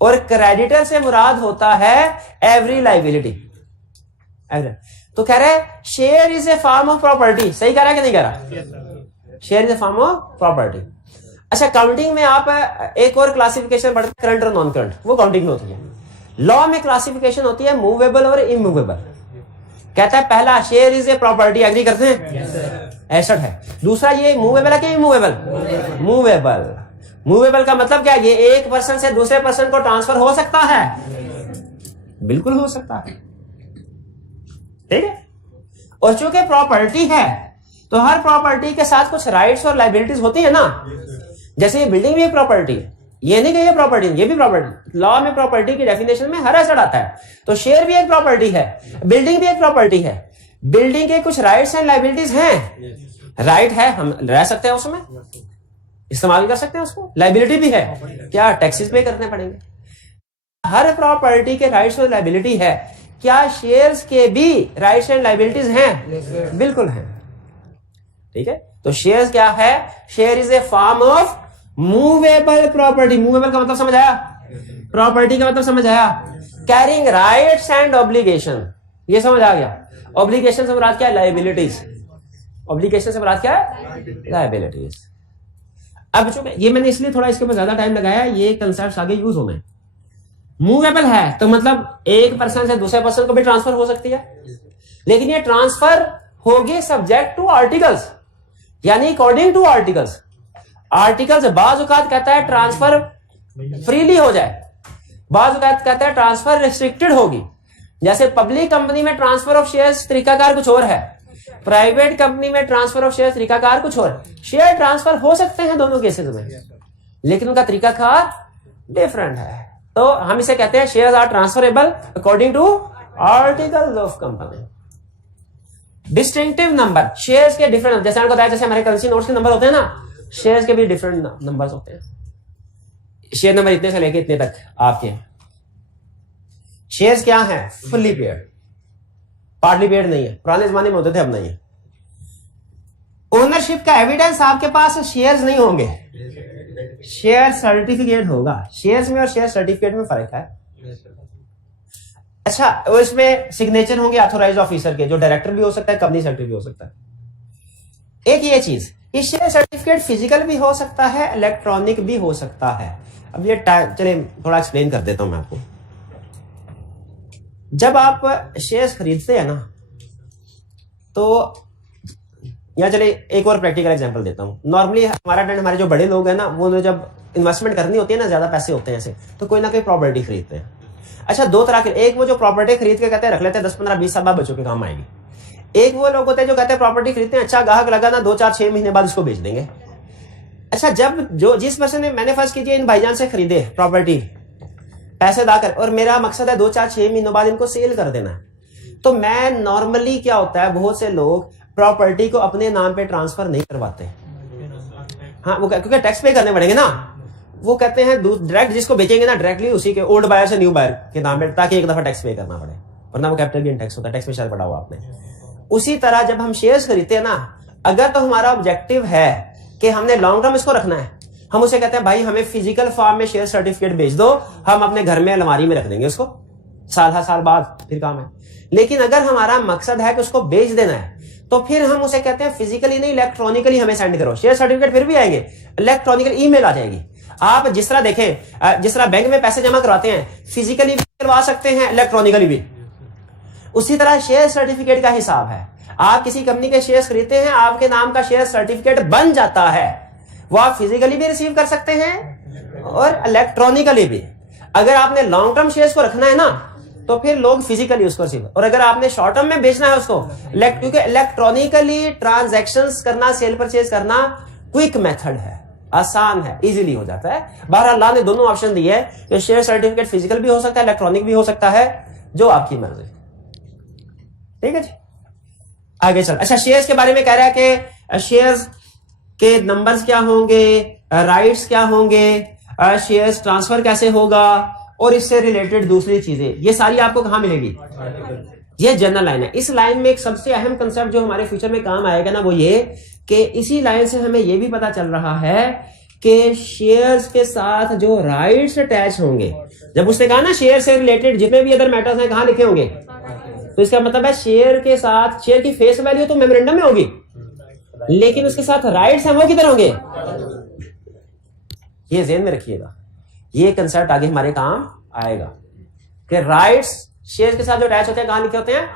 और क्रेडिटर से मुराद होता है एवरी लाइबिलिटी। तो कह रहे share is A form of property, सही कह रहा है कि नहीं कह रहा? Share is A form of property. अच्छा काउंटिंग में आप एक और क्लासिफिकेशन पढ़ते हैं, करंट और नॉन करंट, वो काउंटिंग में होती है। लॉ में क्लासिफिकेशन होती है मूवेबल और इमूवेबल। कहता है पहला share is a property, agree करते हैं, एसेट है। दूसरा ये मूवेबल है कि इमूवेबल? मूवेबल। मूवेबल का मतलब क्या, ये एक पर्सन से दूसरे पर्सन को ट्रांसफर हो सकता है, बिल्कुल हो सकता है, ठीक है। और चूंकि प्रॉपर्टी है तो हर प्रॉपर्टी के साथ कुछ राइट्स और लाइबिलिटीज होती है ना। जैसे ये बिल्डिंग भी एक प्रॉपर्टी है, ये नहीं कि ये प्रॉपर्टी, ये भी प्रॉपर्टी। लॉ में प्रॉपर्टी की डेफिनेशन में हर एसेट आता है। तो शेयर भी एक प्रॉपर्टी है, बिल्डिंग भी एक प्रॉपर्टी है। बिल्डिंग के कुछ राइट्स एंड लाइबिलिटीज हैं। राइट है, हम रह सकते हैं उसमें, इस्तेमाल कर सकते हैं उसको। लाइबिलिटी भी है, क्या टैक्सेस पे करने पड़ेंगे। हर प्रॉपर्टी के राइट्स और लाइबिलिटी है। क्या शेयर्स के भी राइट्स एंड लाइबिलिटीज हैं? बिल्कुल हैं, ठीक है। तो शेयर्स क्या है? Share is A form of movable property. Movable का मतलब समझ आया? प्रॉपर्टी का मतलब समझ आया? कैरिंग राइट्स एंड ऑब्लिगेशन, ये समझ आ गया। ऑब्लिगेशन से मुराद क्या है? लाइबिलिटीज। ऑब्लिगेशन से मुराद क्या है? लाइबिलिटीज। अब चूंकि ये मैंने इसलिए थोड़ा इसके ऊपर ज्यादा टाइम लगाया, ये कंसेप्ट आगे यूज होंगे। मूवेबल है तो मतलब एक पर्सन से दूसरे पर्सन को भी ट्रांसफर हो सकती है, लेकिन ये ट्रांसफर होगी सब्जेक्ट टू आर्टिकल्स, यानी अकॉर्डिंग टू आर्टिकल्स। आर्टिकल्स बाज औकात कहता है ट्रांसफर फ्रीली हो जाए, बाज औकात कहता है ट्रांसफर रिस्ट्रिक्टेड होगी। जैसे पब्लिक कंपनी में ट्रांसफर ऑफ शेयर्स तरीकाकार कुछ और है, प्राइवेट कंपनी में ट्रांसफर ऑफ शेयर्स तरीकाकार कुछ और। शेयर ट्रांसफर हो सकते हैं दोनों केसेस में, लेकिन उनका तरीकाकार डिफरेंट है। तो हम इसे कहते हैं shares are transferable according to articles of company. Distinctive number, shares के डिफरेंट, जैसे आपको बताया, जैसे हमारे करेंसी नोट्स के नंबर होते हैं ना, शेयर्स के भी डिफरेंट नंबर्स होते हैं। शेयर नंबर इतने से लेके इतने तक आपके। शेयर्स क्या है? फुल्ली पेड, पार्टली पेड नहीं है। पुराने जमाने में होते थे, अब नहीं है। ओनरशिप का एविडेंस आपके पास शेयर्स नहीं होंगे, शेयर सर्टिफिकेट होगा। शेयर्स में और शेयर सर्टिफिकेट में फर्क है। अच्छा, उसमें सिग्नेचर होंगे ऑथोराइज्ड ऑफिसर के, जो डायरेक्टर भी हो सकता है, कंपनी सेक्रेटरी भी हो सकता है। एक ये चीज, ये शेयर सर्टिफिकेट फिजिकल भी हो सकता है, इलेक्ट्रॉनिक भी हो सकता है। अब ये चलिए थोड़ा एक्सप्लेन कर देता हूं मैं आपको। जब आप शेयर्स खरीदते हैं ना, तो या चलिए एक और प्रैक्टिकल एग्जांपल देता हूं। नॉर्मली हमारे जो बड़े लोग हैं ना, वो जब इन्वेस्टमेंट करनी होती है ना, ज्यादा पैसे होते हैं ऐसे, तो कोई ना कोई प्रॉपर्टी खरीदते हैं। अच्छा, दो तरह के, एक वो जो प्रॉपर्टी खरीद के कहते हैं रख लेते हैं 10, 15, 20 साल बाद बच्चों के काम आएगी। एक वो लोग होते हैं जो कहते हैं प्रॉपर्टी खरीदते हैं, अच्छा ग्राहक लगा ना, 2, 4, 6 महीने बाद इसको बेच देंगे। अच्छा, जब जिस पर्सन ने, मैंने फर्स्ट कीजिए इन भाईजान से खरीदे प्रॉपर्टी पैसे दाकर, और मेरा मकसद है 2, 4, 6 महीनों बाद इनको सेल कर देना है, तो मैं नॉर्मली क्या होता है, बहुत से लोग प्रॉपर्टी को अपने नाम पे ट्रांसफर नहीं करवाते। हाँ, वो क्योंकि टैक्स पे करने पड़ेंगे ना, वो कहते हैं डायरेक्ट जिसको बेचेंगे ना, डायरेक्टली उसी के ओल्ड बायर से न्यू बायर के नाम पे, ताकि एक दफा टैक्स पे करना पड़े, वरना वो कैपिटल गेन टैक्स होता है, टैक्स में शायद पड़ा हुआ आपने। उसी तरह जब हम शेयर्स खरीदते हैं ना, अगर तो हमारा ऑब्जेक्टिव है कि हमने लॉन्ग टर्म इसको रखना है, हम उसे कहते हैं भाई हमें फिजिकल फॉर्म में शेयर सर्टिफिकेट भेज दो, हम अपने घर में अलमारी में रख देंगे उसको, साल बाद फिर काम है। लेकिन अगर हमारा मकसद है कि उसको बेच देना है, तो फिर हम उसे कहते हैं फिजिकली नहीं, इलेक्ट्रॉनिकली हमें सेंड करो। शेयर सर्टिफिकेट फिर भी आएंगे, इलेक्ट्रॉनिकल ईमेल आ जाएगी। आप जिस तरह देखें, जिस तरह बैंक में पैसे जमा करवाते हैं, फिजिकली भी करवा सकते हैं, इलेक्ट्रॉनिकली भी। उसी तरह शेयर सर्टिफिकेट का हिसाब है। आप किसी कंपनी के शेयर खरीदते हैं, आपके नाम का शेयर सर्टिफिकेट बन जाता है, वो आप फिजिकली भी रिसीव कर सकते हैं और इलेक्ट्रॉनिकली भी। अगर आपने लॉन्ग टर्म शेयर्स को रखना है ना, तो फिर लोग फिजिकली उसको रिसीव, और अगर आपने शॉर्ट टर्म में बेचना है उसको, क्योंकि इलेक्ट्रॉनिकली ट्रांजैक्शंस करना, सेल परचेज करना क्विक मेथड है, आसान है, इजीली हो जाता है। बहरहाल अल्लाह ने दोनों ऑप्शन दिए है कि शेयर सर्टिफिकेट फिजिकल भी हो सकता है, इलेक्ट्रॉनिक भी हो सकता है, जो आपकी मर्जी। ठीक है जी, आगे चल। अच्छा, शेयर्स के बारे में कह रहा है कि शेयर्स के नंबर्स क्या होंगे, राइट्स क्या होंगे, शेयर्स ट्रांसफर कैसे होगा, और इससे रिलेटेड दूसरी चीजें, ये सारी आपको कहां मिलेगी? ये जनरल लाइन है। इस लाइन में एक सबसे अहम कंसेप्ट जो हमारे फ्यूचर में काम आएगा ना, वो ये कि इसी लाइन से हमें ये भी पता चल रहा है कि शेयर्स के साथ जो राइट्स अटैच होंगे, जब उसने कहा ना शेयर से रिलेटेड जितने भी अदर मैटर्स हैं कहां लिखे होंगे, तो इसका मतलब है शेयर के साथ, शेयर की फेस वैल्यू तो मेमोरेंडम में होगी, लेकिन उसके साथ राइट्स हैं वो किधर होंगे? ये ज़हन में रखिएगा, ये कंसेप्ट आगे हमारे काम आएगा कि राइट्स शेयर के साथ जो अटैच होते हैं कहां लिखे होते हैं?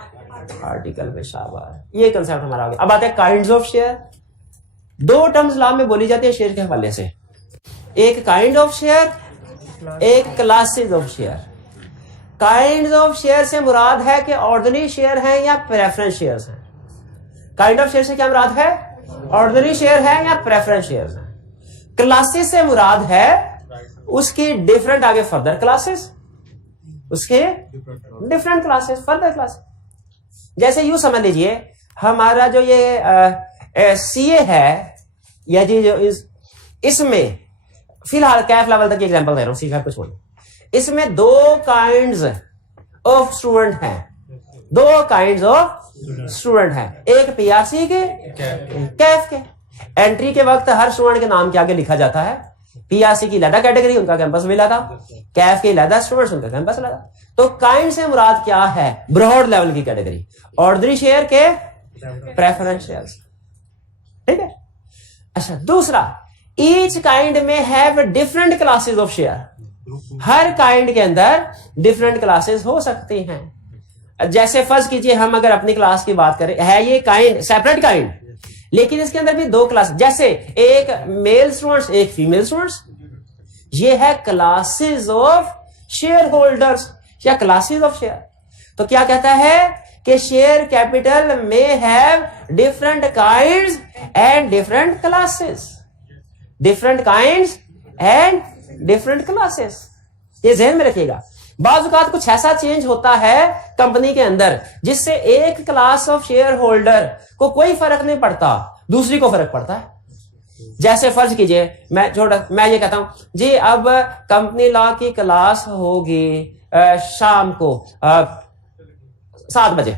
आर्टिकल में। शाबाश, ये कंसेप्ट हमारा आ गया। अब आते हैं काइंड्स ऑफ शेयर। दो टर्म्स लॉ में बोली जाती है शेयर के हवाले से, एक काइंड ऑफ शेयर, एक classes of share. Kinds of share से मुराद है कि ऑर्डिनरी शेयर है या प्रेफरेंस शेयर्स हैं। काइंड ऑफ शेयर से क्या मुराद है? ऑर्डिनरी शेयर है या प्रेफरेंस शेयर्स हैं। क्लासेस से मुराद है उसकी डिफरेंट, आगे फर्दर क्लासेस, उसके डिफरेंट क्लासेस, फर्दर क्लासेस। जैसे यूं समझ लीजिए, हमारा जो ये सीए है, या जी जो इसमें फिलहाल कैफ लेवल तक एग्जांपल दे रहा हूं, सीखा कुछ बोलो। इसमें दो काइंड्स ऑफ स्टूडेंट हैं, दो काइंड्स ऑफ स्टूडेंट हैं, एक पीआरसी के, कैफ के। एंट्री के वक्त हर स्टूडेंट के नाम के आगे लिखा जाता है, पीआरसी की लैदा कैटेगरी, उनका कैंपस मिला था, कैफ के लैदा स्टूडेंट्स, उनका कैंपस मिला था। तो काइंड से मुराद क्या है? ब्रॉड लेवल की कैटेगरी, ऑर्डिनरी शेयर के, प्रेफरेंस शेयर्स। ठीक है। अच्छा, दूसरा, ईच काइंड में have different classes of share. Her kind के अंदर डिफरेंट क्लासेस हो सकती हैं। जैसे फर्ज कीजिए हम अगर अपनी क्लास की बात करें, है ये काइंड सेपरेट काइंड, लेकिन इसके अंदर भी दो क्लास, जैसे एक मेल स्टूडेंट्स, एक फीमेल स्टूडेंट्स, ये है क्लासेस ऑफ शेयर होल्डर्स या क्लासेस ऑफ शेयर। तो क्या कहता है कि शेयर कैपिटल में have different kinds and different classes, different kinds and different classes. ये ध्यान में रखिएगा। बाज़ औक़ात कुछ ऐसा चेंज होता है कंपनी के अंदर जिससे एक क्लास ऑफ शेयर होल्डर को कोई फर्क नहीं पड़ता, दूसरी को फर्क पड़ता है। जैसे फर्ज कीजिए मैं ये कहता हूं जी, अब कंपनी लॉ की क्लास होगी शाम को 7 बजे,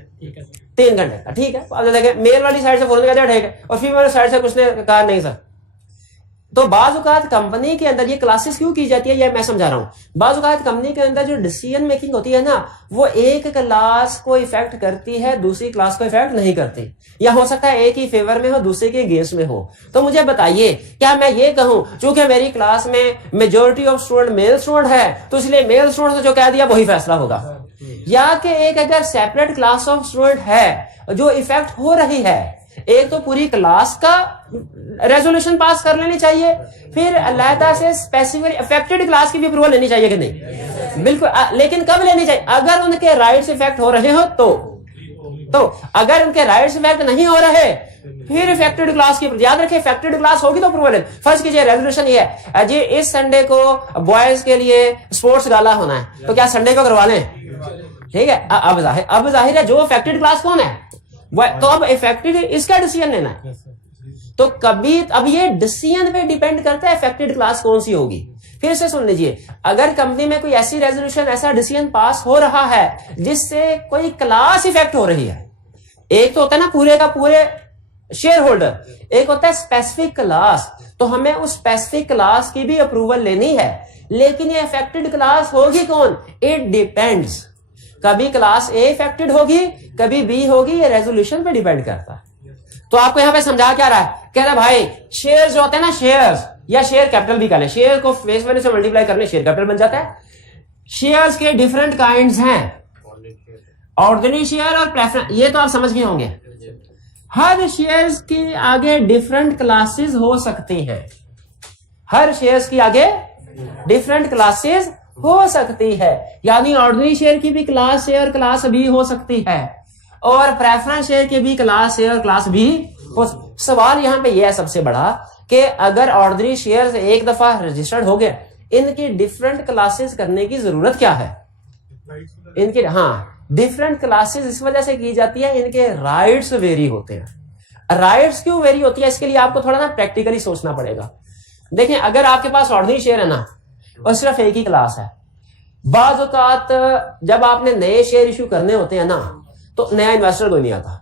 3 घंटे, ठीक है। अब देखें मेल वाली साइड से फोन किया ठीक है, और फीमेल वाली साइड से कुछ ने कहा नहीं सर। तो बाज़ औक़ात कंपनी के अंदर ये क्लासेस क्यों की जाती है, ये मैं समझा रहा हूं। बाज़ औक़ात कंपनी के अंदर जो डिसीजन मेकिंग होती है ना, वो एक क्लास को इफेक्ट करती है, दूसरी क्लास को इफेक्ट नहीं करती, या हो सकता है एक ही फेवर में हो, दूसरे के अगेंस्ट में हो। तो मुझे बताइए, क्या मैं ये कहूं चूंकि मेरी क्लास में majority of student male student है तो इसलिए मेल स्टूडेंट ने जो कह दिया वही फैसला होगा, या कि एक अगर सेपरेट क्लास ऑफ स्टूडेंट है जो इफेक्ट हो रही है, एक तो पूरी क्लास का रेजोल्यूशन पास कर लेनी चाहिए, फिर अलहदा से स्पेसिफिक अफेक्टेड क्लास की भी अप्रूवल लेनी चाहिए कि नहीं? बिल्कुल। लेकिन कब लेनी चाहिए? अगर उनके राइट्स इफेक्ट हो रहे हो तो अगर उनके राइट्स इफेक्ट नहीं हो रहे फिर इफेक्टेड क्लास की, याद रखिए इफेक्टेड क्लास होगी तो अप्रूवल है। फर्ज कीजिए रेजोल्यूशन ये है जी, इस संडे को बॉयज के लिए स्पोर्ट्स गाला होना है, तो क्या संडे को करवा लें? ठीक है। अब जाहिर है जो अफेक्टेड क्लास कौन है, तो अब इफेक्टेड इसका डिसीजन लेना है। तो कभी अब ये डिसीजन पे डिपेंड करता है इफेक्टेड क्लास कौन सी होगी। फिर से सुन लीजिए, अगर कंपनी में कोई ऐसी रेजोल्यूशन, ऐसा डिसीजन पास हो रहा है जिससे कोई क्लास इफेक्ट हो रही है, एक तो होता है ना पूरे का पूरे शेयर होल्डर, एक होता है स्पेसिफिक क्लास, तो हमें उस स्पेसिफिक क्लास की भी अप्रूवल लेनी है। लेकिन ये इफेक्टेड क्लास होगी कौन? It depends. कभी क्लास ए इफेक्टेड होगी, कभी बी होगी, ये रेजोल्यूशन पे डिपेंड करता है। तो आपको यहां पे समझा क्या रहा है, कह रहा भाई शेयर्स जो होते हैं ना, शेयर्स या शेयर कैपिटल भी कह लें, शेयर को फेस वैल्यू से मल्टीप्लाई करने शेयर कैपिटल बन जाता है। शेयर्स के डिफरेंट काइंड्स हैं, ऑर्डिनरी शेयर और प्रेफरेंस, ये तो आप समझ गए होंगे। हर शेयर्स के आगे डिफरेंट क्लासेस हो सकती हैं, हर शेयर्स की आगे डिफरेंट क्लासेस हो सकती है, यानी ऑर्डिनरी शेयर की भी क्लास ए और क्लास बी हो सकती है, और प्रेफरेंस शेयर की भी क्लास ए और क्लास बी सवाल यहाँ पे यह है सबसे बड़ा कि अगर ऑर्डिनरी शेयर एक दफा रजिस्टर्ड हो गया, इनकी डिफरेंट क्लासेस करने की जरूरत क्या है? इनके डिफरेंट क्लासेस इस वजह से की जाती है, इनके राइट्स वेरी होते हैं। राइट्स क्यों वेरी होती है, इसके लिए आपको थोड़ा ना प्रैक्टिकली सोचना पड़ेगा। देखें, अगर आपके पास ऑर्डिनरी शेयर है ना और सिर्फ एक ही क्लास है, बाज़ औक़ात जब आपने नए शेयर इशू करने होते हैं ना, तो नया इन्वेस्टर कोई नहीं आता।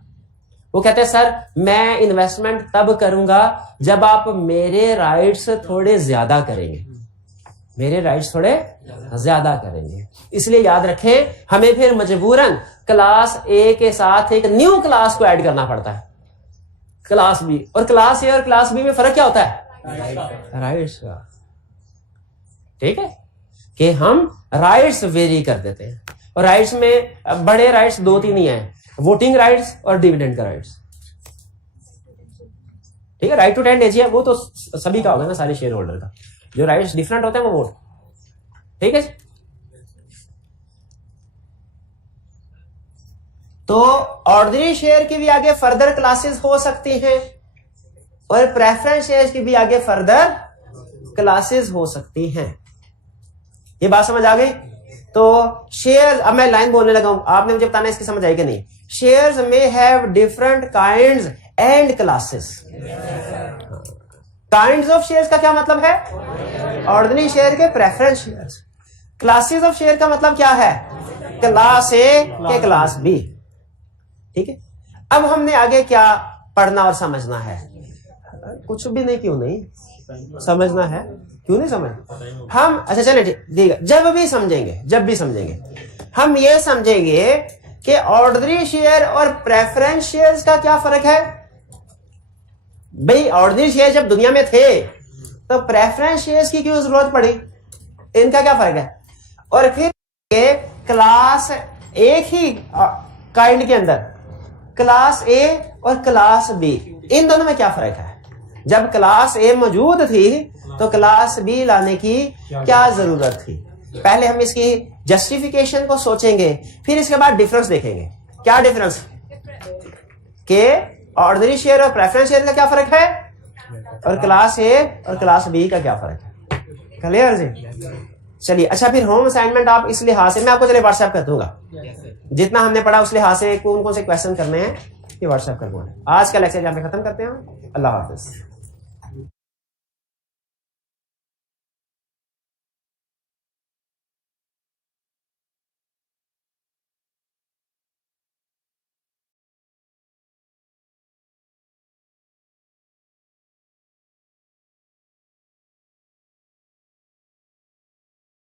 वो कहते हैं सर मैं इन्वेस्टमेंट तब करूंगा जब आप मेरे राइट्स थोड़े ज्यादा करेंगे, मेरे राइट्स थोड़े ज्यादा करेंगे। इसलिए याद रखें, हमें फिर मजबूरन क्लास ए के साथ एक न्यू क्लास को ऐड करना पड़ता है, क्लास बी। और क्लास ए और क्लास बी में फर्क क्या होता है? राइट्स का। ठीक है कि हम राइट्स वेरी कर देते हैं, और राइट्स में बड़े राइट्स 2-3 ही हैं, वोटिंग राइट्स और डिविडेंड का राइट्स। ठीक है, राइट टू टेंड एज है वो तो सभी का होगा ना, सारे शेयर होल्डर का। जो राइट्स डिफरेंट होते हैं वो वोट। ठीक है, तो ऑर्डिनरी शेयर की भी आगे फर्दर क्लासेस हो सकती हैं और प्रेफरेंस शेयर की भी आगे फर्दर क्लासेस हो सकती हैं। ये बात समझ आ गई? तो शेयर, अब मैं लाइन बोलने लगा हूं, आपने मुझे बताना इसकी समझ आई कि नहीं। शेयर्स में have different kinds and classes. Kinds of shares का क्या मतलब है? ऑर्डिनरी शेयर के preference shares. Classes of share का मतलब क्या है? क्लास ए के क्लास बी। ठीक है, अब हमने आगे क्या पढ़ना और समझना है? कुछ भी नहीं, क्यों नहीं समझना है? क्यों नहीं समझ हम? अच्छा चले ठीक है, जब भी समझेंगे हम ये समझेंगे कि ऑर्डिनरी शेयर और प्रेफरेंस शेयर्स का क्या फर्क है। भाई ऑर्डिनरी शेयर जब दुनिया में थे तो प्रेफरेंस शेयर्स की क्यों जरूरत पड़ी, इनका क्या फर्क है? और फिर क्लास एक ही काइंड के अंदर क्लास ए और क्लास बी, इन दोनों में क्या फर्क है? जब क्लास ए मौजूद थी तो क्लास बी लाने की क्या जरूरत थी? पहले हम इसकी जस्टिफिकेशन को सोचेंगे, फिर इसके बाद डिफरेंस देखेंगे। क्या डिफरेंस के ऑर्डिनरी शेयर और प्रेफरेंस शेयर का क्या फर्क है, और क्लास ए और क्लास बी का क्या फर्क है? क्लियर जी? चलिए, अच्छा फिर होम असाइनमेंट आप इस लिहाज से मैं आपको चलिए व्हाट्सएप कर दूंगा, जितना हमने पढ़ा उस लिहाज से कौन कौन से क्वेश्चन करने हैं ये व्हाट्सएप कर दूंगा। आज का लेक्चर यहाँ पे खत्म करते हैं। अल्लाह हाफिज।